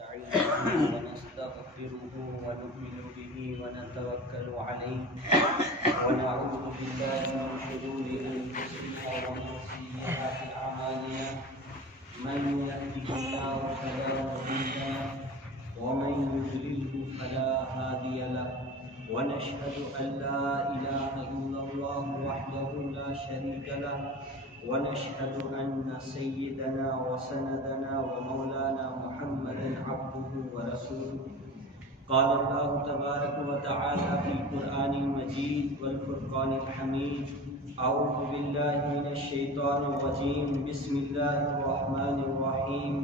ونستعينه ونستغفره ونؤمن به ونتوكل عليه ونعوذ بالله من شرور أنفسنا ومن سيئات أعمالنا من يهده الله فلا مضل له ومن يضلله فلا هادي له ونشهد أن لا إله إلا الله وحده لا شريك له ونشهد أن سيدنا وسندنا ومولانا محمدا عبده ورسوله قال الله تبارك وتعالى في القرآن المجيد والفرقان الحميد أعوذ بالله من الشيطان الرجيم بسم الله الرحمن الرحيم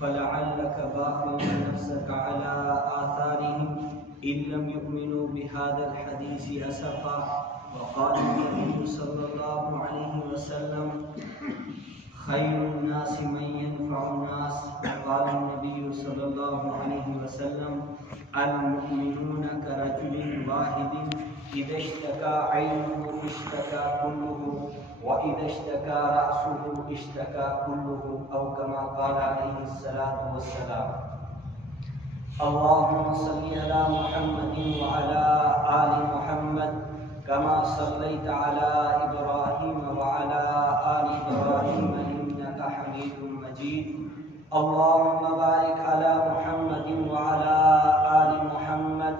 فلعلك باخع نفسك على آثارهم إن لم يؤمنوا بهذا الحديث أسفا وقال النبي صلى الله عليه وسلم خير الناس من ينفع الناس قال النبي صلى الله عليه وسلم المؤمنون كرجل واحد إذا اشتكى عينه اشتكى كله وإذا اشتكى رأسه اشتكى كله أو كما قال عليه الصلاة والسلام اللهم صل على محمد وعلى آل محمد كما صليت على إبراهيم وعلى آل إبراهيم إنك حميد مجيد اللهم بارك على محمد وعلى آل محمد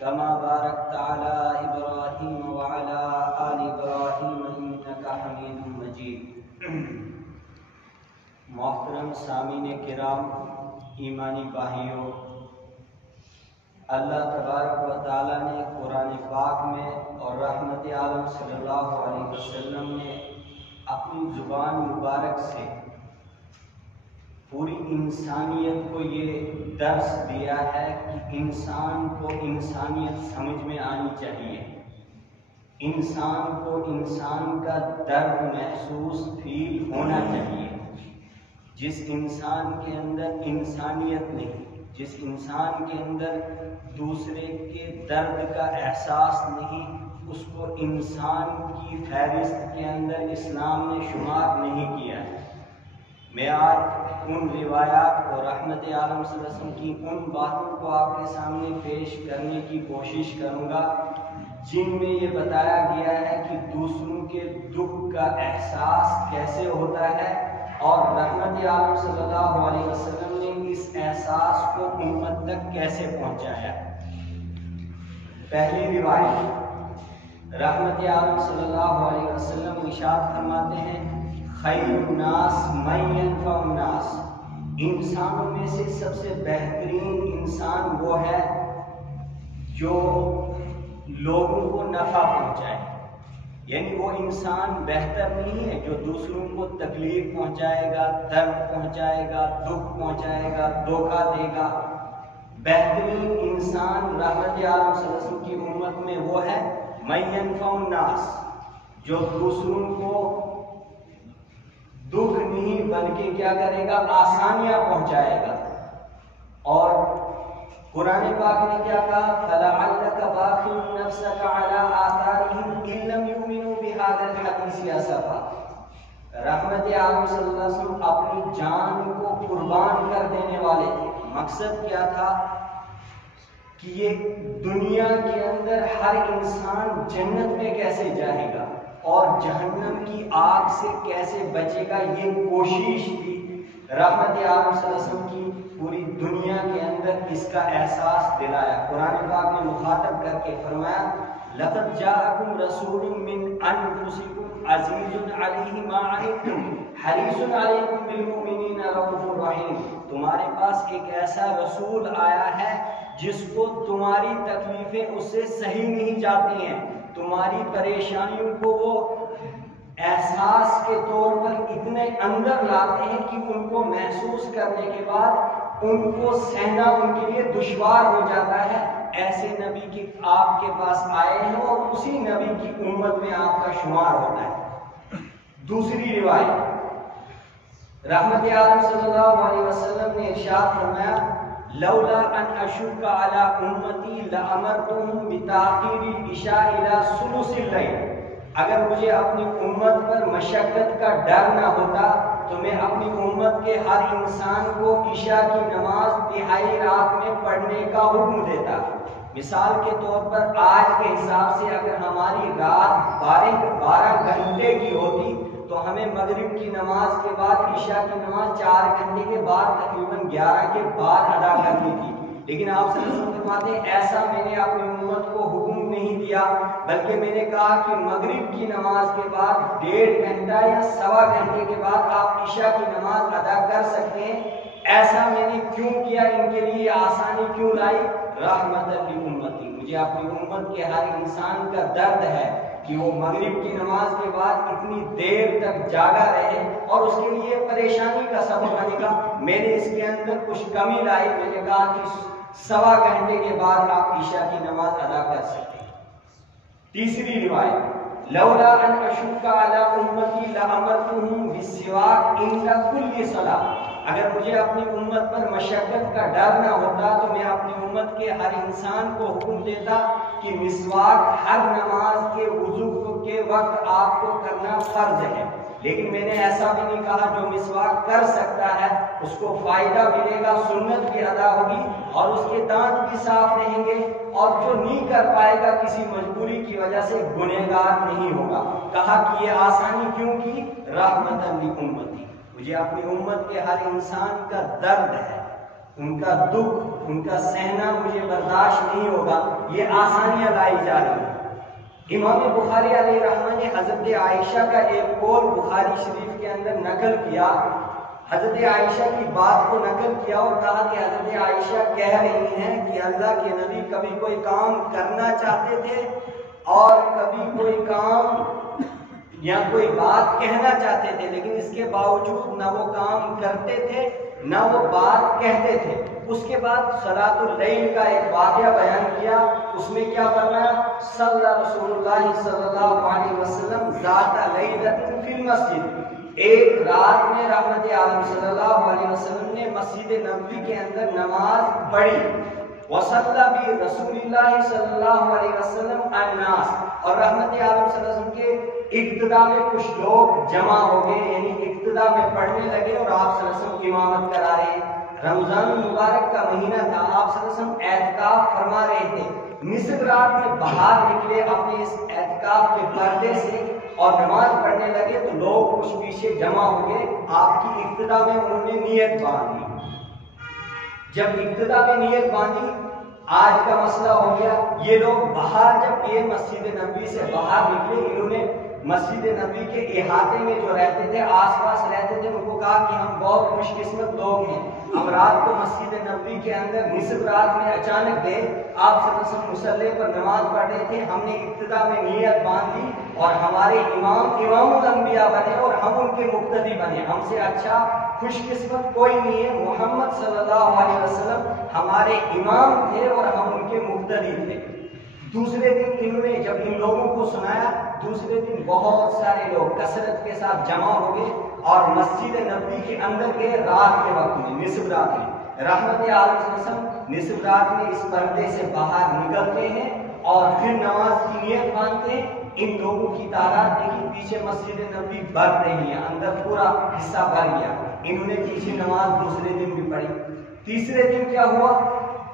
كما باركت على إبراهيم وعلى آل إبراهيم إنك حميد مجيد محترم سامعین کرام، ایمانی بھائیوں، اللہ تبارک و تعالیٰ نے قرآن پاک میں اور رحمت عالم صلی اللہ علیہ وسلم نے اپنی زبان مبارک سے پوری انسانیت کو یہ درس دیا ہے کہ انسان کو انسانیت سمجھ میں آنی چاہیے، انسان کو انسان کا درد محسوس فیل ہونا چاہیے۔ جس انسان کے اندر انسانیت نہیں، جس انسان کے اندر دوسرے کے درد کا احساس نہیں، اس کو انسان کی فہرست کے اندر اسلام نے شمار نہیں کیا ہے۔ میں آج ان روایات اور رحمت عالم صلی اللہ علیہ وسلم کی ان باتوں کو آپ کے سامنے پیش کرنے کی کوشش کروں گا جن میں یہ بتایا گیا ہے کہ دوسروں کے دکھ کا احساس کیسے ہوتا ہے اور رحمت عالم صلی اللہ علیہ وسلم نے اس احساس کو امت تک کیسے پہنچایا۔ پہلی روایت، رحمت عالم صلی اللہ علیہ وسلم ارشاد فرماتے ہیں خیر الناس من ينفع الناس، انسانوں میں سے سب سے بہترین انسان وہ ہے جو لوگوں کو نفع پہنچائے، یعنی وہ انسان بہتر نہیں ہے جو دوسروں کو تکلیف پہنچائے گا، درد پہنچائے گا، دکھ پہنچائے گا، دھوکہ دے گا۔ بہترین انسان رحمت عالم صلی اللہ علیہ وسلم کی امت میں وہ ہے من ينفع الناس، جو دوسروں کو دکھ نہیں بلکہ کیا کرے گا، آسانیاں پہنچائے گا۔ اور قرآن پاک نے کیا کہا فَلَعَلَّكَ بَاخِعٌ نَفْسَكَ عَلَىٰ آثَارِهِمْ إِن لَّمْ يُؤْمِنُوا بِهَٰذَا الْحَدِيثِ أَسَفًا۔ رحمت عالم صلی اللہ علیہ وسلم اپنی جان کو قربان کر دینے والے تھے۔ مقصد کیا تھا کہ یہ دنیا کے اندر ہر انسان جنت میں کیسے جائے گا اور جہنم کی آگ سے کیسے بچے گا، یہ کوشش تھی رحمت عالم صلی اللہ علیہ وسلم کی پوری دنیا کے اندر اس کا احساس دلایا۔ قرآن پاک نے مخاطب کر کے فرمایا لَقَدْ جَاءَكُمْ رَسُولٌ مِّنْ أَنفُسِكُمْ عَزِيزٌ عَلَيْهِ مَا عَنِتُّمْ حَرِيصٌ عَلَيْكُمْ بِالْمُؤْمِنِينَ رَءُوفٌ رَحِيمٌ، تمہارے پاس ایک ایسا رسول آیا ہے جس کو تمہاری تکلیفیں اس سے صحیح نہیں جاتی ہیں، تمہاری پریشانیوں کو وہ احساس کے طور پر اتنے اندر لاتے ہیں کہ ان کو محسوس کرنے کے بعد ان کو سہنا ان کے لیے دشوار ہو جاتا ہے۔ ایسے نبی کی آپ کے پاس آئے ہیں اور اسی نبی کی امت میں آپ کا شمار ہوتا ہے۔ دوسری روایت، رحمت عالم صلی اللہ علیہ وسلم نے ارشاد فرمایا لولا ان اشق علی امتی لامرتهم بتاخیر العشاء الى ثلث الليل، اگر مجھے اپنی امت پر مشقت کا ڈر نہ ہوتا تو میں اپنی امت کے ہر انسان کو عشاء کی نماز تہائی رات میں پڑھنے کا حکم دیتا۔ مثال کے طور پر آج کے حساب سے اگر ہماری رات 12 گھنٹے کی ہوتی تو ہمیں مغرب کی نماز کے بعد عشاء کی نماز 4 گھنٹے کے بعد تقریباً 11 کے بعد ادا کرنی تھی، لیکن آپ صلی اللہ علیہ وسلم فرماتے ہیں ایسا میں نے اپنی امت کو حکم نہیں دیا، بلکہ میں نے کہا کہ مغرب کی نماز کے بعد 1.5 گھنٹہ یا 1.25 گھنٹے کے بعد آپ عشاء کی نماز ادا کر سکتے ہیں۔ ایسا میں نے کیوں کیا، ان کے لیے آسانی کیوں لائی؟ رحمت لامتی، مجھے اپنی امت کے ہر انسان کا درد ہے کہ وہ مغرب کی نماز کے بعد اتنی دیر تک جاگا رہے اور اس کے لیے پریشانی کا سبب بنے گا۔ میں نے اس کے اندر کچھ کمی لائی، میں نے کہا کہ 1.25 گھنٹے کے بعد آپ عشاء کی نماز ادا کر سکتے ہیں۔ تیسری روایت، لولا ان اشق علی امتی لامرتهم بالسواک عند کل صلاۃ، اگر مجھے اپنی امت پر مشقت کا ڈر نہ ہوتا تو میں اپنی امت کے ہر انسان کو حکم دیتا کہ مسواک ہر نماز کے وضو کے وقت آپ کو کرنا فرض ہے، لیکن میں نے ایسا بھی نہیں کہا جو مسواک کر سکتا ہے اس کو فائدہ ملے گا، سنت بھی ادا ہوگی اور اس کے دانت بھی صاف رہیں گے، اور جو نہیں کر پائے گا کسی مجبوری کی وجہ سے گنہگار نہیں ہوگا۔ کہا کہ یہ آسانی کیوں کی؟ رحمت لامتی، مجھے اپنی امت کے ہر انسان کا درد ہے، ان کا دکھ، ان کا سہنا مجھے برداشت نہیں ہوگا، یہ آسانیاں لائی جا رہی ہیں۔ امام بخاری علیہ رحمہ نے حضرت عائشہ کا ایک قول بخاری شریف کے اندر نقل کیا، حضرت عائشہ کی بات کو نقل کیا اور کہا کہ حضرت عائشہ کہہ رہی ہیں کہ اللہ کے نبی کبھی کوئی کام کرنا چاہتے تھے اور کبھی کوئی کام یا کوئی بات کہنا چاہتے تھے، لیکن اس کے باوجود نہ وہ کام کرتے تھے نہ وہ بات کہتے تھے۔ اس کے بعد صلاۃ اللیل کا ایک واقعہ بیان کیا، اس میں کیا فرمایا؟ صلی رسول اللہ صلی اللہ علیہ وسلم ذات لیلۃ فی المسجد، ایک رات میں رحمت عالم صلی اللہ علیہ وسلم نے مسجد نبوی کے اندر نماز پڑھی، وصلی برسول اللہ صلی اللہ علیہ وسلم الناس، اور رحمت عالم صلی اللہ علیہ وسلم کے ابتدا میں کچھ لوگ جمع ہو گئے، یعنی ابتدا میں پڑھنے لگے اور آپ صلی اللہ علیہ وسلم امامت کرا رہے ہیں۔ رمضان المبارک کا مہینہ تھا، آپ صلی اللہ علیہ وسلم اعتکاف فرما رہے تھے، نصف رات میں باہر نکلے اپنے اس اعتکاف کے پردے سے اور نماز پڑھنے لگے تو لوگ کچھ پیچھے جمع ہو گئے۔ آپ کی ابتدا میں انہوں نے نیت باندھی، جب ابتدا میں نیت باندھی آج کا مسئلہ ہو گیا، یہ لوگ باہر جب یہ مسجد نبوی سے باہر نکلے، انہوں نے مسجد نبوی کے احاطے میں جو رہتے تھے، آس پاس رہتے تھے، ان کو کہا کہ ہم بہت خوش قسمت لوگ ہیں، ہم رات کو مسجد نبوی کے اندر نصف رات میں اچانک گئے، آپ صلی اللہ علیہ وسلم مصلی پر نماز پڑھ رہے تھے، ہم نے ابتدا میں نیت باندھی اور ہمارے امام الانبیاء بنے اور ہم ان کے مقتدی بنے، ہم سے اچھا خوش قسمت کوئی نہیں ہے، محمد صلی اللہ علیہ وسلم ہمارے امام تھے اور ہم ان کے مقتدی تھے۔ دوسرے دن انہوں نے جب ان لوگوں کو سنایا، دوسرے دن بہت سارے لوگ کثرت کے ساتھ جمع ہو گئے اور مسجد نبوی کے اندر گئے رات کے وقت میں، نصف رات میں۔ رحمت عالم صلی اللہ علیہ وسلم نصف رات میں اس پردے سے باہر نکلتے ہیں اور پھر نماز کی نیت باندھتے ہیں۔ ان لوگوں کی تعداد دیکھی، پیچھے مسجد نبوی بھر رہی ہے، اندر پورا حصہ بھر گیا، انہوں نے پیچھے نماز دوسرے دن بھی پڑھی۔ تیسرے دن کیا ہوا؟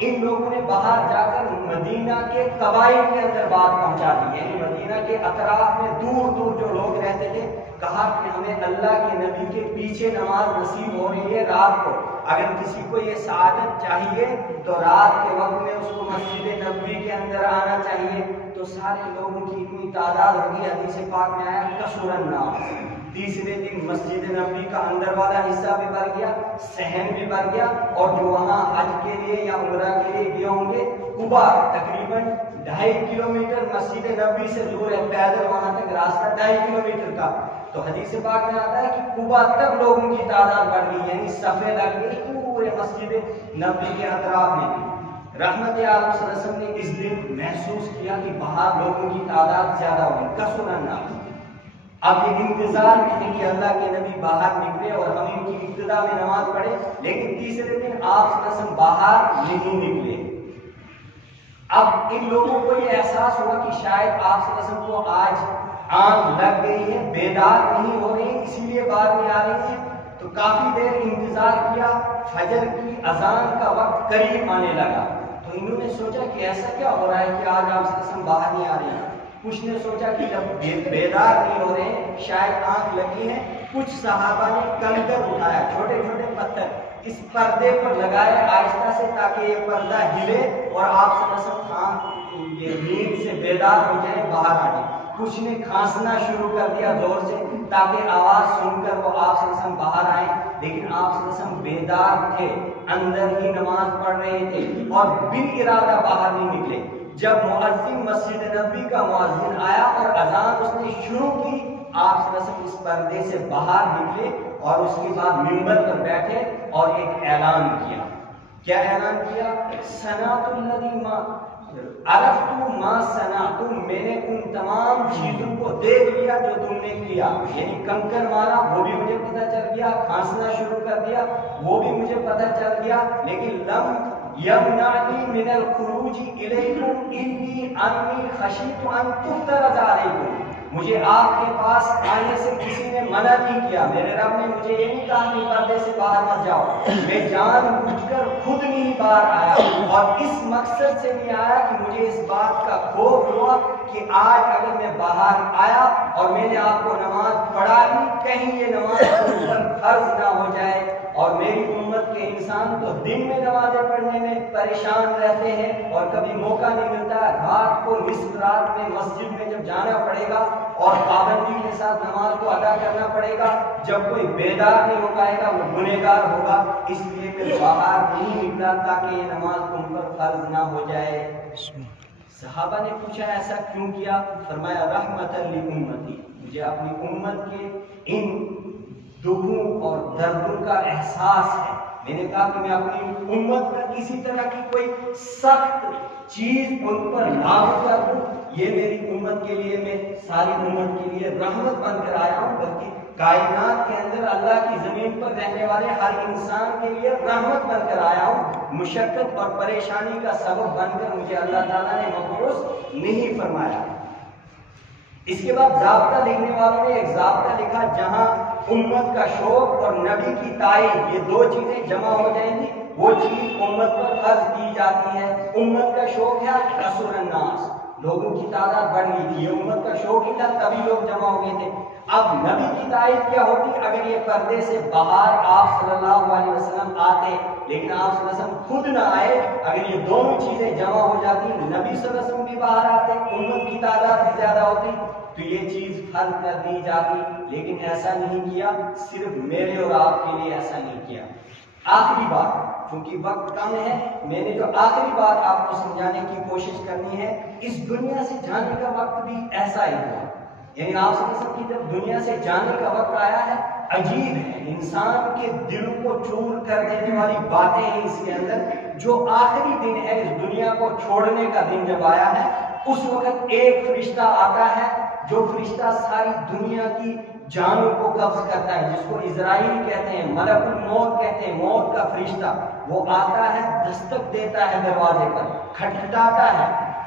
ان لوگوں نے باہر جا کر مدینہ کے قبائل کے اندر بات پہنچا دی، یعنی مدینہ کے اطراف میں دور دور جو لوگ رہتے تھے، کہا کہ ہمیں اللہ کے نبی کے پیچھے نماز نصیب ہو رہی ہے رات کو، اگر کسی کو یہ سعادت چاہیے تو رات کے وقت میں اس کو مسجد نبوی کے اندر آنا چاہیے۔ تو سارے لوگوں کی اتنی تعداد ہوگی، حدیث پاک میں آیا کثر الناس، تیسرے دن مسجد نبوی کا اندر والا حصہ بھی بھر گیا، صحن بھی بھر گیا، اور جو وہاں حج کے لیے یا عمرہ کے لیے گئے ہوں گے، قبا تقریباً 2.5 کلومیٹر مسجد نبوی سے دور ہے، پیدل وہاں تک راستہ 2.5 کلومیٹر کا، تو حدیث پاک میں آتا ہے کہ قبا تک لوگوں کی تعداد بڑھ گئی، یعنی صفیں لگ گئی پورے مسجد نبوی کے اطراف میں بھی۔ رحمت عالم صلی اللہ علیہ وسلم نے اس دن محسوس کیا کہ باہر لوگوں کی تعداد زیادہ ہوئی، کثر الناس۔ اب یہ انتظار میں ہے کہ اللہ کے نبی باہر نکلے اور ہم ان کی ابتدا میں نماز پڑھے، لیکن تیسرے دن آپ صلی اللہ علیہ وسلم باہر نہیں نکلے۔ اب ان لوگوں کو یہ احساس ہوا کہ شاید آپ صلی اللہ علیہ وسلم کو آج آنکھ لگ گئی ہے، بیدار نہیں ہو رہے ہیں، اسی لیے بعد میں آ رہے ہیں۔ تو کافی دیر انتظار کیا، فجر کی اذان کا وقت قریب آنے لگا، تو انہوں نے سوچا کہ ایسا کیا ہو رہا ہے کہ آج آپ صلی اللہ علیہ وسلم باہر نہیں آ رہے ہیں۔ کچھ نے سوچا کہ جب بیدار نہیں ہو رہے ہیں شاید آنکھ لگی ہے۔ کچھ صحابہ نے کنکر اٹھایا، چھوٹے چھوٹے پتھر اس پردے پر لگائے آہستہ سے تاکہ یہ پردہ ہلے اور آپ صلی اللہ علیہ وسلم یہ نیند سے بیدار ہو جائیں، باہر آ جائیں۔ کچھ نے کھانسنا شروع کر دیا زور سے تاکہ آواز سن کر وہ آپ صلی اللہ علیہ وسلم باہر آئیں، لیکن آپ صلی اللہ علیہ وسلم بیدار تھے، اندر ہی نماز پڑھ رہے تھے اور بال ارادہ باہر نہیں نکلے۔ جب مؤذن مسجد نبوی کا مؤذن آیا اور اذان اس نے شروع کی، آپ صلی اللہ علیہ وسلم اس پردے سے باہر نکلے اور اس کے بعد منبر پر بیٹھے اور ایک اعلان کیا۔ کیا اعلان کیا؟ صنعت الذی ما عرفت ما صنعتم، میں نے ان تمام چیزوں کو دیکھ لیا جو تم نے کیا، یعنی کنکر مارا وہ بھی مجھے پتہ چل گیا، کھانسنا شروع کر دیا وہ بھی مجھے پتہ چل گیا، لیکن لم یمنعنی من الخروج الیکم انی خشیت ان تفترض علیکم، مجھے آپ کے پاس آنے سے کسی نے منع نہیں کیا، میرے رب نے مجھے یہ نہیں کہا کہ پردے سے باہر مت جاؤ، میں جان بوجھ کر خود نہیں باہر آیا اور اس مقصد سے نہیں آیا کہ مجھے اس بات کا خوف ہوا کہ آج اگر میں باہر آیا اور میں نے آپ کو نماز پڑھا لی، کہیں یہ نماز فرض نہ ہو جائے، اور میری امت کے انسان تو دن میں نمازیں پڑھنے میں پریشان رہتے ہیں اور کبھی موقع نہیں ملتا، رات کو نصف رات میں مسجد میں جب جانا پڑے گا اور پابندی کے ساتھ نماز کو ادا کرنا پڑے گا، جب کوئی بیدار نہیں ہو پائے گا وہ گنہگار ہوگا، اس لیے میں باہر نہیں نکلا تاکہ یہ نماز تم پر فرض نہ ہو جائے۔ صحابہ نے پوچھا ایسا کیوں کیا؟ فرمایا رحمت لامتی، مجھے اپنی امت کے ان دکھوں اور دردوں کا احساس ہے، میں نے کہا کہ میں اپنی امت پر کسی طرح کی کوئی سخت چیز ان پر لاگو کر دوں، یہ میری امت کے لیے، میں ساری امت کے لیے رحمت بن کر آیا ہوں، بلکہ کائنات کے اندر اللہ کی زمین پر رہنے والے ہر انسان کے لیے رحمت بن کر آیا ہوں، مشقت اور پریشانی کا سبب بن کر مجھے اللہ تعالیٰ نے مبعوث نہیں فرمایا۔ اس کے بعد ضابطہ لکھنے والوں نے ایک ضابطہ لکھا، جہاں امت کا شوق اور نبی کی تائید یہ دو چیزیں جمع ہو جائیں گی وہ چیز امت پر فرض کی جاتی ہے۔ امت کا شوق ہے کثر الناس، لوگوں کی تعداد بڑھ گئی تھی، یہ امت کا شوق ہی تھا تبھی لوگ جمع ہو گئے تھے۔ اب نبی کی تائید کیا ہوتی اگر یہ پردے سے باہر آپ صلی اللہ علیہ وسلم آتے، لیکن آپ صلی اللہ علیہ وسلم خود نہ آئے، اگر یہ دونوں چیزیں جمع ہو جاتی، نبی صلی اللہ علیہ وسلم بھی باہر آتے، امت کی تعداد بھی زیادہ ہوتی تو یہ چیز فرض کر دی جاتی، لیکن ایسا نہیں کیا، صرف میرے اور آپ کے لیے ایسا نہیں کیا۔ آخری بات، چونکہ وقت کم ہے، میں نے جو آخری بات آپ کو سمجھانے کی کوشش کرنی ہے، اس دنیا سے جانے کا وقت بھی ایسا ہی ہوا، یعنی آپ صلی اللہ علیہ وسلم کی جب دنیا سے جانے کا وقت آیا ہے، عجیب ہے، انسان کے دل کو چور کر دینے والی باتیں ہیں اس کے اندر۔ جو آخری دن ہے اس دنیا کو چھوڑنے کا دن جب آیا ہے، اس وقت ایک فرشتہ آتا ہے جو فرشتہ ساری دنیا کی جانوں کو قبض کرتا ہے، جس کو اسرائیل کہتے ہیں، ملک الموت کہتے ہیں، موت کا فرشتہ، وہ آتا ہے، دستک دیتا ہے دروازے پر، کھٹکھٹاتا ہے۔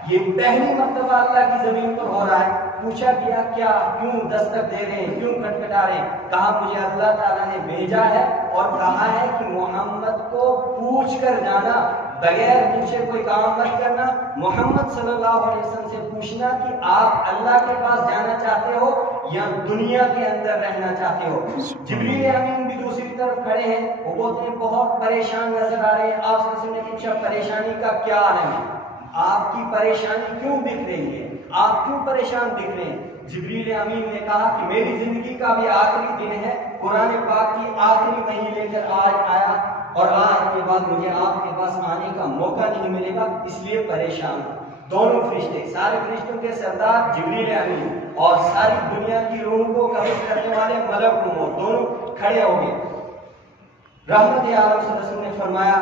یہ پہلی مرتبہ اللہ کی زمین پر ہو رہا ہے۔ پوچھا گیا کیا، کیوں دستک دے رہے ہیں، کیوں کھٹکھٹا رہے ہیں؟ کہا مجھے اللہ تعالیٰ نے بھیجا ہے اور کہا ہے کہ محمد کو پوچھ کر جانا، بغیر پوچھے کوئی کام مت کرنا، محمد صلی اللہ علیہ وسلم سے پوچھنا کہ آپ اللہ کے پاس جانا چاہتے ہو یا دنیا کے اندر رہنا چاہتے ہو۔ جبریل امین بھی دوسری طرف کھڑے ہیں، وہ بولتے ہیں بہت پریشان نظر آ رہے ہیں۔ آپ صلی اللہ علیہ وسلم نے پوچھا پریشانی کا کیا عالم ہے، آپ کی پریشانی کیوں دکھ رہی ہے، آپ کیوں پریشان دکھ رہے ہیں؟ جبریل امین نے کہا کہ میری زندگی کا بھی آخری دن ہے، قرآن پاک کی آخری وحی لے کر آج آیا اور آج کے بعد مجھے آپ کے پاس آنے کا موقع نہیں ملے گا، اس لیے پریشان ہوں۔ دونوں فرشتے، سارے فرشتوں کے سردار جبریل امین اور ساری دنیا کی روح کو قبض کرنے والے ملک الموت، دونوں کھڑے ہو گئے۔ رحمت عالم صلی اللہ علیہ وسلم نے فرمایا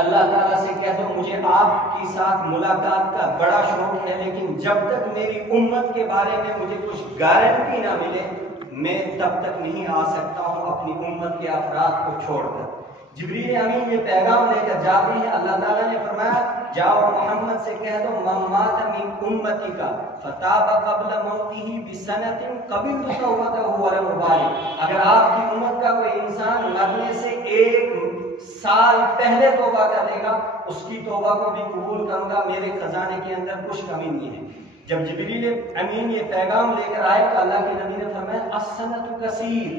اللہ تعالیٰ سے کہہ دو مجھے آپ کے ساتھ ملاقات کا بڑا شوق ہے، لیکن جب تک میری امت کے بارے میں مجھے کچھ گارنٹی نہ ملے میں تب تک نہیں آ سکتا ہوں اپنی امت کے افراد کو چھوڑ کر۔ جبریل امین یہ پیغام لے کر جاتے ہیں، اللہ تعالیٰ نے فرمایا جاؤ محمد سے کہہ دو من مات من امتی کا فتاب قبل موتہ بسنۃ قبلت توبتہ ولم ابالغ، اگر آپ کی امت کا کوئی انسان مرنے سے 1 سال پہلے توبہ کر لے گا اس کی توبہ کو بھی قبول کروں گا، میرے خزانے کے اندر کچھ کمی نہیں ہے۔ جب جبریل امین یہ پیغام لے کر آئے تو اللہ کے نبی نے فرمایا السنۃ کثیر،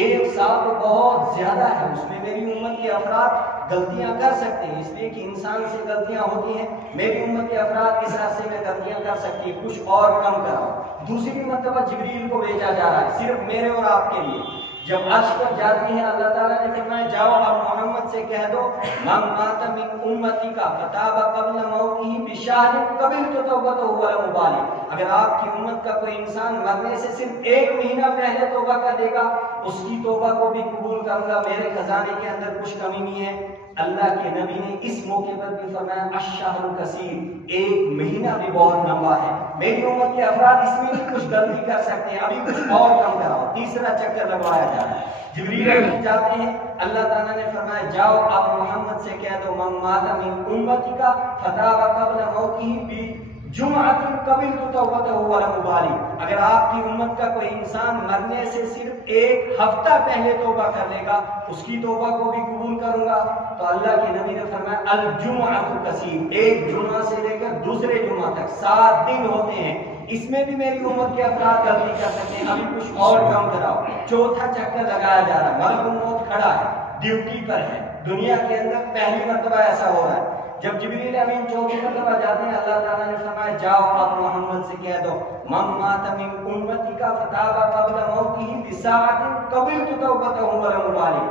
1 سال تو بہت زیادہ ہے، اس میں میری امت کے افراد غلطیاں کر سکتے ہیں، اس لیے کہ انسان سے غلطیاں ہوتی ہیں، میری امت کے افراد اس عرصے میں غلطیاں کر سکتی ہیں، کچھ اور کم کراؤ۔ دوسری مرتبہ جبریل کو بھیجا جا رہا ہے صرف میرے اور آپ کے لیے۔ جب عرش پر جاتی ہیں اللہ تعالیٰ نے فرمایا جاؤ اب محمد سے کہہ دو من مات من امتی کا فتاب قبل موتہ بشہر قبلت توبتہ ولم ابالی، اگر آپ کی امت کا کوئی انسان مرنے سے صرف 1 مہینہ پہلے توبہ کر دے گا اس کی توبہ کو بھی قبول کروں گا، میرے خزانے کے اندر کچھ کمی نہیں ہے۔ اللہ کے نبی نے اس موقع پر بھی فرمایا الشہر کثیر، 1 مہینہ بھی بہت لمبا ہے، میری امت کے افراد اس میں بھی کچھ غلطی کر سکتے ہیں، ابھی کچھ اور کم کراؤ۔ تیسرا چکر لگوایا جا رہا ہے، جبریل امین جاتے ہیں، اللہ تعالیٰ نے فرمایا جاؤ آپ محمد سے کہہ دو من مات من امتی کا فتاب قبل موتہ بجمعۃ قبلت توبتہ ولم ابالی، اگر آپ کی امت کا کوئی انسان مرنے سے صرف 1 ہفتہ پہلے توبہ کر لے گا اس کی توبہ کو بھی قبول کروں گا۔ تو اللہ کے نبی نے فرمایا الجمعۃ کثیر، 1 جمعہ سے لے کر دوسرے جمعہ تک 7 دن ہوتے ہیں، اس میں بھی میری امت کے افراد غلطی کر سکتے ہیں، ابھی کچھ اور کم کراؤ۔ چوتھا چکر لگایا جا رہا ہے، ملک الموت کھڑا ہے، ڈیوٹی پر ہے، دنیا کے اندر پہلی مرتبہ ایسا ہو رہا ہے۔ جب جبریل امین چوتھی مرتبہ جاتے ہیں اللہ تعالیٰ نے فرمایا جاؤ آپ محمد سے کہہ دو من مات من امتی کا فتاب قبل موتہ بساعۃ قبلت توبتہ ولم ابالی،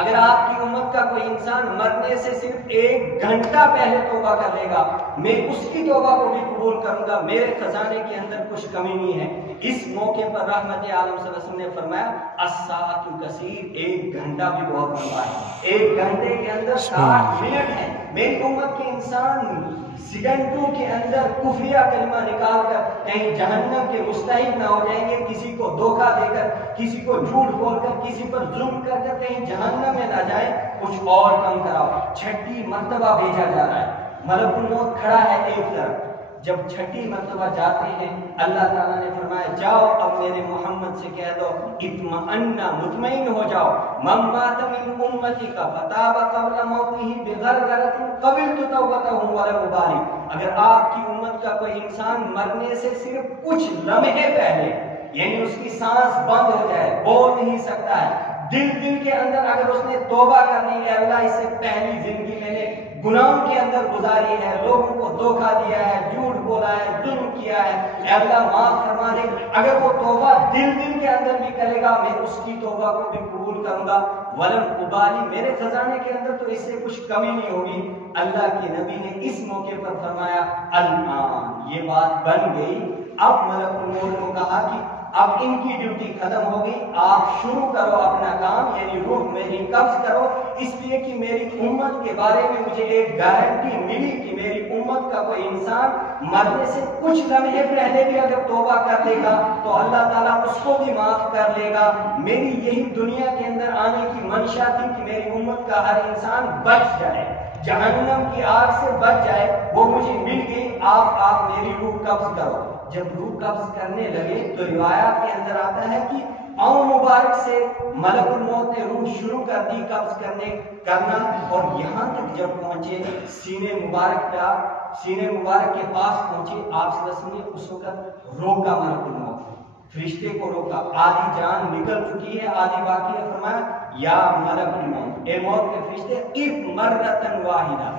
اگر آپ کی امت کا کوئی انسان مرنے سے صرف 1 گھنٹہ پہلے توبہ کر لے گا میں اس کی توبہ کو بھی قبول کروں گا، میرے خزانے کے اندر کچھ کمی نہیں ہے۔ اس موقع پر رحمت عالم صلی اللہ علیہ وسلم نے فرمایا الساعۃ کثیر، 1 گھنٹہ بھی بہت لمبا ہے، 1 گھنٹے کے اندر 60 منٹ ہے، میری امت کے انسان سیکنڈوں کے اندر کفریہ کلمہ نکال کر کہیں جہنم کے مستحق نہ ہو جائیں گے، کسی کو دھوکہ دے کر، کسی کو جھوٹ بول کر، کسی پر ظلم کر کر کہیں جہنم میں نہ جائیں، کچھ اور کم کراؤ۔ 6ٹھی مرتبہ بھیجا جا رہا ہے، ملک الموت کھڑا ہے ایک طرف، جب 6ٹھی مرتبہ جاتے ہیں اللہ تعالیٰ نے فرمایا جاؤ اب میرے محمد سے کہہ دو اطمئن، مطمئن ہو جاؤ، من مات من امتی کا فتاب قبل موتہ بغرغرۃ قبلت توبتہ ولم ابالی، اگر آپ کی امت کا کوئی انسان مرنے سے صرف کچھ لمحے پہلے، یعنی اس کی سانس بند ہو جائے، بول نہیں سکتا ہے، دل کے اندر اگر اس نے توبہ کر لی ہے اللہ اس سے پہلی زندگی میں نے گناہوں کے اندر گزاری ہے، لوگوں کو دھوکہ دیا ہے، جھوٹ بولا ہے، ظلم کیا ہے، اے اللہ معاف فرما دے، اگر وہ توبہ دل کے اندر بھی کرے گا میں اس کی توبہ کو بھی قبول کروں گا، ولم ابالی، میرے خزانے کے اندر تو اس سے کچھ کمی نہیں ہوگی۔ اللہ کے نبی نے اس موقع پر فرمایا الآن، یہ بات بن گئی، اب ملک الموت کو کہا کہ اب ان کی ڈیوٹی ختم ہوگی، آپ شروع کرو اپنا کام، یعنی روح میری قبض کرو، اس لیے کہ میری امت کے بارے میں مجھے ایک گارنٹی ملی کہ میری امت کا کوئی انسان مرنے سے کچھ لمحے پہلے بھی اگر توبہ کر لے گا تو اللہ تعالیٰ اس کو بھی معاف کر لے گا۔ میری یہی دنیا کے اندر آنے کی منشا تھی کہ میری امت کا ہر انسان بچ جائے، جہنم کی آگ سے بچ جائے، وہ مجھے مل گئی، آپ میری روح قبض کرو۔ جب روح قبض کرنے لگے تو روایات کے اندر آتا ہے کہ اون مبارک سے ملک الموت نے روح شروع کر دی قبض کرنا، اور یہاں تک جب پہنچے سینے مبارک کے پاس پہنچے، آپ صلی اللہ علیہ وسلم نے اس وقت روکا ملک الموت، فرشتے کو روکا، آدھی جان نکل چکی ہے، آدھی باقی ہے، فرمایا یا ملک الموت، اے موت کے فرشتے ایک مرتن واحدہ،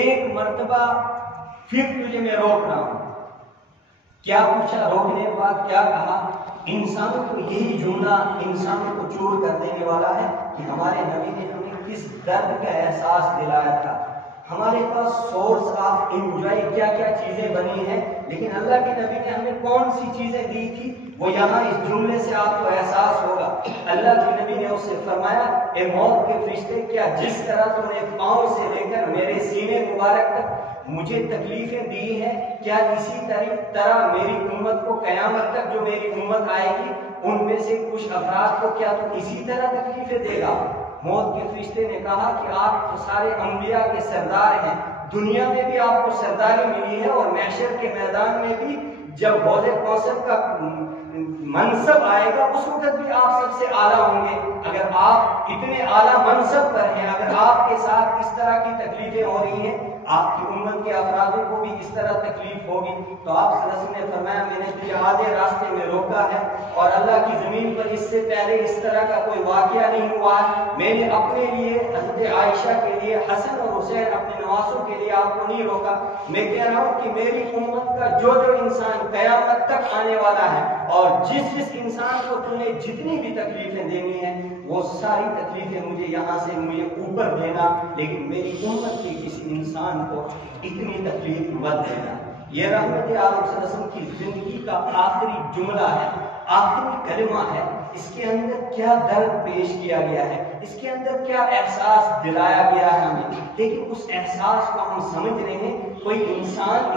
1 مرتبہ پھر تجھے میں روک رہا ہوں۔ کیا پوچھا، روکنے کے بعد کیا کہا؟ انسانوں کو یہی جملہ انسانوں کو چور کر دینے والا ہے کہ ہمارے نبی نے ہمیں کس درد کا احساس دلایا تھا، ہمارے پاس سورس آف انجوائے کیا کیا چیزیں بنی ہیں، لیکن اللہ کے نبی نے ہمیں کون سی چیزیں دی تھی، وہ یہاں اس جملے سے آپ کو احساس ہوگا۔ اللہ کے نبی نے اس سے فرمایا اے موت کے فرشتے، کیا جس طرح تو نے پاؤں سے لے کر میرے سینے مبارک تک مجھے تکلیفیں دی ہیں، کیا اسی طرح میری امت کو قیامت تک جو میری امت آئے گی ان میں سے کچھ افراد کو کیا تو اسی طرح تکلیفیں دے گا؟ موت کے فرشتے نے کہا کہ آپ تو سارے انبیاء کے سردار ہیں، دنیا میں بھی آپ کو سرداری ملی ہے اور محشر کے میدان میں بھی جب حوض کوثر کا منصب آئے گا اس وقت بھی آپ سب سے اعلیٰ ہوں گے، اگر اگر آپ اتنے اعلیٰ منصب پر ہیں، اگر آپ کے ساتھ اس طرح کی تکلیفیں ہو رہی ہیں، آپ کی امت کے افرادوں کو بھی اس طرح تکلیف ہوگی، تو آپ صلی اللہ علیہ وسلم نے فرمایا میں نے تجھے آدھے راستے میں روکا ہے، اور اللہ کی زمین پر اس سے پہلے اس طرح کا کوئی واقعہ نہیں ہوا ہے۔ میں نے اپنے لیے، حضرت عائشہ کے لیے، حسن اور حسین اپنے نواسوں کے لیے آپ کو نہیں روکا۔ میں کہہ رہا ہوں کہ میری امت کا جو انسان قیامت تک آنے والا ہے، اور جس انسان کو تم نے جتنی بھی تکلیفیں دینی ہیں، وہ ساری تکلیفیں مجھے یہاں سے مجھے اوپر دینا، لیکن میری امت کے کسی انسان کو اتنی تکلیف مت دینا۔ یہ رحمت عالم صلی اللہ علیہ وسلم کی زندگی کا آخری جملہ ہے، آخری کلمہ ہے۔ اس کے اندر کیا درد پیش کیا گیا ہے، اس کے اندر کیا احساس دلایا گیا ہے ہمیں، لیکن اس احساس کو ہم سمجھ رہے ہیں۔ کوئی انسان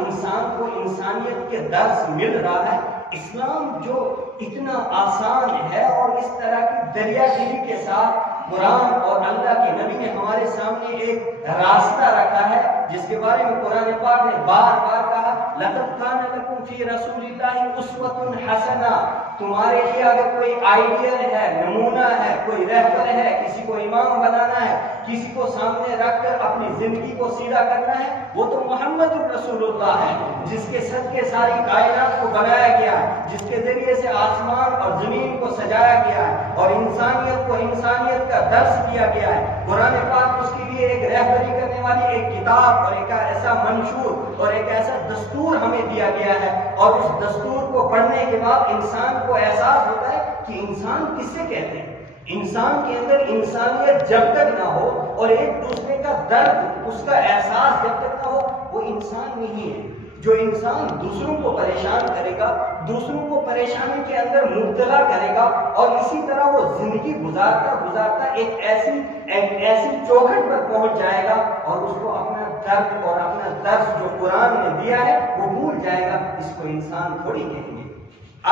کو انسانیت کے درس مل رہا ہے۔ اسلام جو اتنا آسان ہے اور اس طرح کی دریا گیری کے ساتھ قرآن اور اللہ کے نبی نے ہمارے سامنے ایک راستہ رکھا ہے، جس کے بارے میں قرآن پاک نے بار بار کہا لَقَدْ كَانَ لَكُمْ فِي رَسُولِ اللَّهِ أُسْوَةٌ حَسَنَةٌ۔ تمہارے لیے اگر کوئی آئیڈیل ہے، نمونہ ہے، کوئی رہبر ہے، کسی کو امام بنانا ہے، کسی کو سامنے رکھ کر اپنی زندگی کو سیدھا کرنا ہے، وہ تو محمد رسول اللہ ہے، جس کے صدقے ساری کائنات کو بنایا گیا ہے، جس کے ذریعے سے آسمان اور زمین کو سجایا گیا ہے اور انسانیت کو انسانیت کا درس دیا گیا ہے۔ قرآن پاک اس کے لیے ایک رہبری کرنے والی ایک کتاب اور ایک ایسا منشور اور ایک ایسا دستور ہمیں دیا گیا ہے، اور اس دستور کو پڑھنے کے بعد انسان کو احساس ہوتا ہے کہ انسان کس سے کہتے ہیں۔ انسان کے اندر انسانیت جب تک نہ ہو اور ایک دوسرے کا درد، اس کا احساس جب تک نہ ہو، وہ انسان نہیں ہے۔ جو انسان دوسروں کو پریشان کرے گا، دوسروں کو پریشانی کے اندر مبتلا کرے گا، اور اسی طرح وہ زندگی گزارتا گزارتا ایک ایسی چوکھٹ پر پہنچ جائے گا، اور اس کو اپنا درد اور اپنا درس جو قرآن نے دیا ہے وہ بھول جائے گا۔ اس کو انسان تھوڑی کہیں گے۔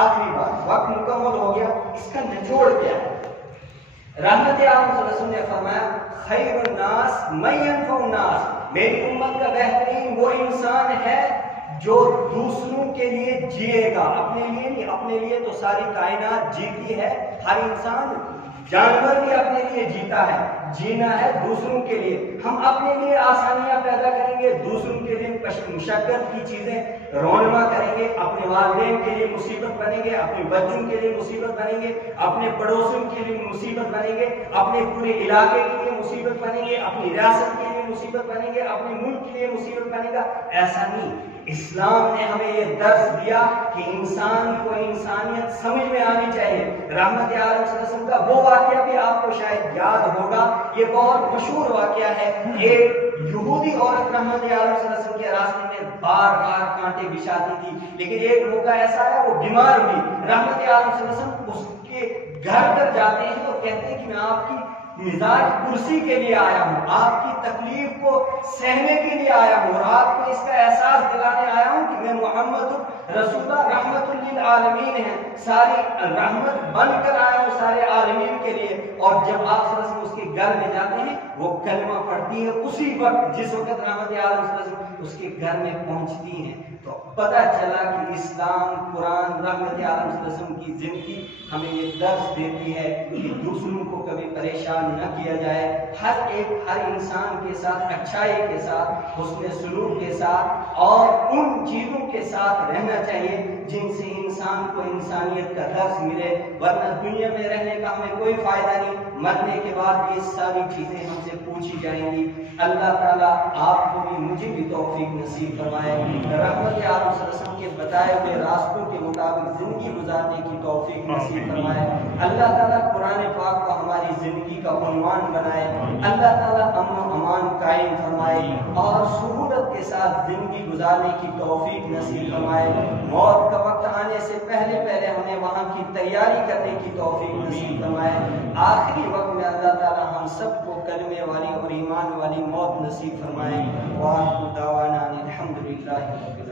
آخری بات، وقت مکمل ہو گیا، اس کا نچوڑ کیا ہے؟ رحمت عالم صلی اللہ علیہ وسلم نے فرمایا خیر الناس من ينفع الناس، میری امت کا بہترین وہ انسان ہے جو دوسروں کے لیے جیے گا، اپنے لیے نہیں۔ اپنے لیے تو ساری کائنات جیتی ہے، ہر انسان، جانور بھی اپنے لیے جیتا ہے، جینا ہے دوسروں کے لیے۔ ہم اپنے لیے آسانیاں پیدا کریں گے، دوسروں کے لیے مشقت کی چیزیں رونما کریں گے، اپنے والدین کے لیے مصیبت بنیں گے، اپنے بچوں کے لیے مصیبت بنیں گے، اپنے پڑوسیوں کے لیے مصیبت بنیں گے، اپنے پورے علاقے کے لیے مصیبت بنیں گے، اپنی ریاست کے لیے مصیبت بنیں گے، اپنے ملک کے لیے مصیبت بنے گا۔ ایسا نہیں، اسلام نے ہمیں یہ درس دیا کہ انسان کو انسانیت سمجھ میں آنی چاہیے۔ رحمت عالم صلی اللہ علیہ وسلم کا وہ واقعہ بھی آپ کو شاید یاد ہوگا، یہ بہت مشہور واقعہ ہے۔ ایک یہودی عورت رحمت عالم صلی اللہ علیہ وسلم کے راستے میں بار بار کانٹے بچھاتی تھی، لیکن ایک موقع ایسا ہے وہ بیمار ہوئی۔ رحمت عالم صلی اللہ علیہ وسلم اس کے گھر پر جاتے ہیں اور کہتے ہیں کہ میں آپ کی مزاج کرسی کے لیے آیا ہوں، آپ کی تکلیف کو سہنے کے لیے آیا ہوں، اور آپ کو اس کا احساس دلانے آیا ہوں کہ میں محمد رسول اللہ رحمت للعالمین ہیں، ساری رحمت بن کر آیا ہوں سارے عالمین کے لیے۔ اور جب آپ صلی اللہ علیہ وسلم اس کے گھر میں جاتے ہیں، وہ کلمہ پڑھتی ہے اسی وقت جس وقت رحمت عالم صلی اللہ علیہ وسلم اس کے گھر میں پہنچتی ہیں، تو پتہ چلا کہ اسلام، قرآن، رحمت عالم صلی اللہ علیہ وسلم کی زندگی ہمیں یہ درس دیتی ہے کہ دوسروں کو کبھی پریشان نہ کیا جائے، ہر انسان کے ساتھ اچھائی کے ساتھ، حسن سلوک کے ساتھ، اور ان چیزوں کے ساتھ رہنا چاہیے جن سے انسان کو انسانیت کا درس ملے، ورنہ دنیا میں رہنے کا ہمیں کوئی فائدہ نہیں، مرنے کے بعد یہ ساری چیزیں ہم سے پوچھی جائیں گی۔ اللہ تعالیٰ آپ کو بھی مجھے بھی توفیق نصیب فرمائے، رحمت عالم صلی اللہ علیہ وسلم کے بتائے ہوئے راستوں کے مطابق زندگی گزارنے کی توفیق نصیب فرمائے۔ اللہ تعالیٰ قرآن پاک کو ہماری زندگی کا عنوان بنائے، اللہ تعالیٰ امن و امان قائم فرمائے اور سہولت کے ساتھ زندگی گزارنے کی توفیق نصیب فرمائے۔ موت کا وقت آنے سے پہلے ہمیں وہاں کی تیاری کرنے کی توفیق نصیب فرمائے۔ آخری وقت میں اللہ تعالیٰ ہم سب کو کلمے والی اور ایمان والی موت نصیب فرمائے۔ وآخر دعوانا الحمدللہ رب العالمین۔